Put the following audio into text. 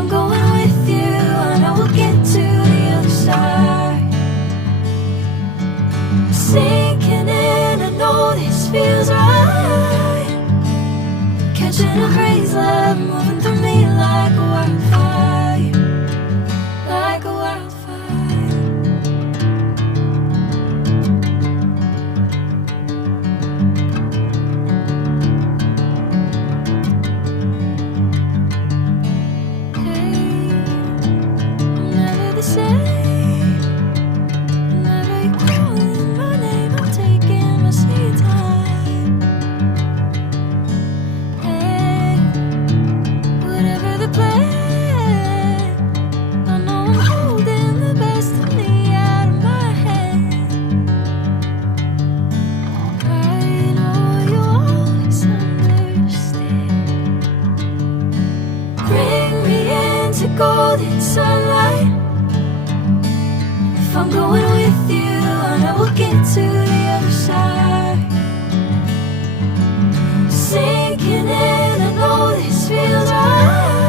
I'm going with you, I know we'll get to the other side. Sinking in, I know this feels right. Catching a crazy love moving through me like a wildfire, like a wildfire. Hey, I'm never the same. Whenever you're calling my name, I'm taking my sweet time. Hey, whatever the plan, I know I'm holding the best of me out of my hand. I know you always understand. Bring me into golden sunlight. If I'm going with you, I know we'll get to the other side. Sinking in, I know this feels right.